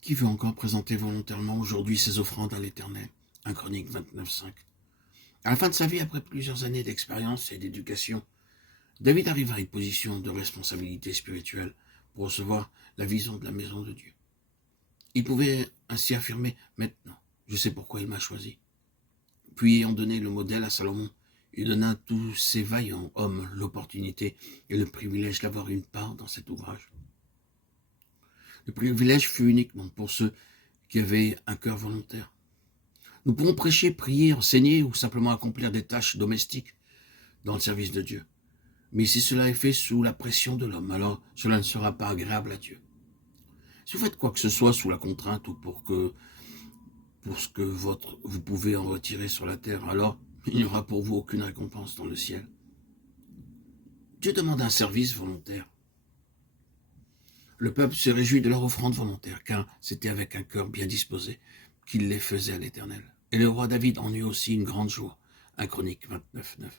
Qui veut encore présenter volontairement aujourd'hui ses offrandes à l'Éternel? 1 Chronique 29:5. À la fin de sa vie, après plusieurs années d'expérience et d'éducation, David arrive à une position de responsabilité spirituelle pour recevoir la vision de la maison de Dieu. Il pouvait ainsi affirmer: maintenant, je sais pourquoi il m'a choisi. Puis, ayant donné le modèle à Salomon, il donna à tous ces vaillants hommes l'opportunité et le privilège d'avoir une part dans cet ouvrage. Le privilège fut uniquement pour ceux qui avaient un cœur volontaire. Nous pourrons prêcher, prier, enseigner ou simplement accomplir des tâches domestiques dans le service de Dieu. Mais si cela est fait sous la pression de l'homme, alors cela ne sera pas agréable à Dieu. Si vous faites quoi que ce soit sous la contrainte ou pour ce que vous pouvez en retirer sur la terre, alors il n'y aura pour vous aucune récompense dans le ciel. Dieu demande un service volontaire. Le peuple se réjouit de leur offrande volontaire, car c'était avec un cœur bien disposé qu'il les faisait à l'Éternel. Et le roi David en eut aussi une grande joie. 1 Chronique 29:9.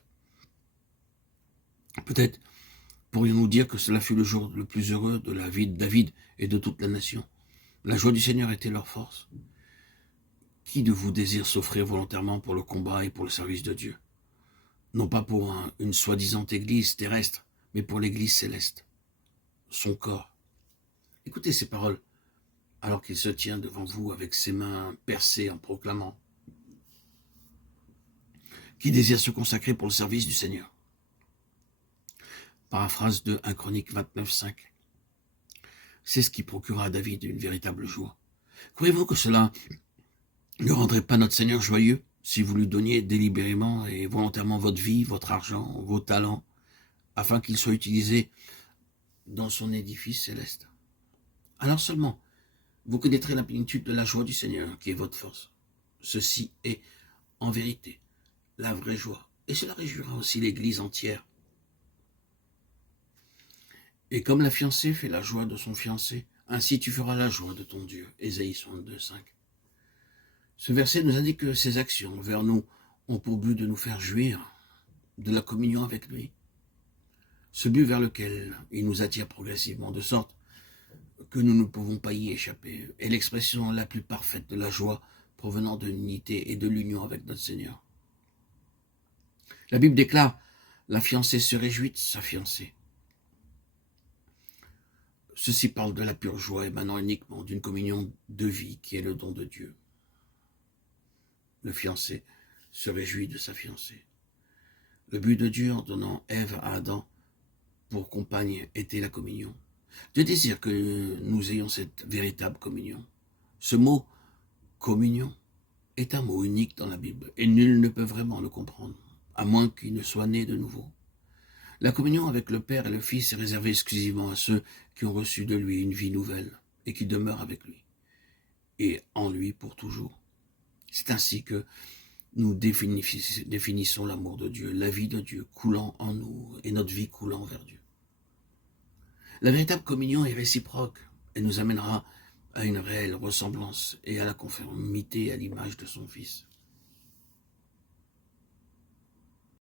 Peut-être pourrions-nous dire que cela fut le jour le plus heureux de la vie de David et de toute la nation. La joie du Seigneur était leur force. Qui de vous désire s'offrir volontairement pour le combat et pour le service de Dieu? Non pas pour une soi-disant église terrestre, mais pour l'église céleste, son corps. Écoutez ces paroles, alors qu'il se tient devant vous avec ses mains percées en proclamant: qui désire se consacrer pour le service du Seigneur? Paraphrase de 1 Chronique 29:5. C'est ce qui procura à David une véritable joie. Croyez-vous que cela ne rendrait pas notre Seigneur joyeux si vous lui donniez délibérément et volontairement votre vie, votre argent, vos talents, afin qu'ils soient utilisés dans son édifice céleste? Alors seulement, vous connaîtrez la plénitude de la joie du Seigneur, qui est votre force. Ceci est, en vérité, la vraie joie. Et cela réjouira aussi l'Église entière. Et comme la fiancée fait la joie de son fiancé, ainsi tu feras la joie de ton Dieu. Ésaïe 62:5. Ce verset nous indique que ses actions envers nous ont pour but de nous faire jouir de la communion avec lui. Ce but vers lequel il nous attire progressivement, de sorte que nous ne pouvons pas y échapper, est l'expression la plus parfaite de la joie provenant de l'unité et de l'union avec notre Seigneur. La Bible déclare: la fiancée se réjouit de sa fiancée. Ceci parle de la pure joie émanant uniquement d'une communion de vie qui est le don de Dieu. Le fiancé se réjouit de sa fiancée. Le but de Dieu en donnant Ève à Adam pour compagne était la communion. Dieu désire que nous ayons cette véritable communion. Ce mot « communion » est un mot unique dans la Bible et nul ne peut vraiment le comprendre, à moins qu'il ne soit né de nouveau. La communion avec le Père et le Fils est réservée exclusivement à ceux qui ont reçu de lui une vie nouvelle et qui demeurent avec lui, et en lui pour toujours. C'est ainsi que nous définissons l'amour de Dieu, la vie de Dieu coulant en nous et notre vie coulant vers Dieu. La véritable communion est réciproque et nous amènera à une réelle ressemblance et à la conformité à l'image de son Fils.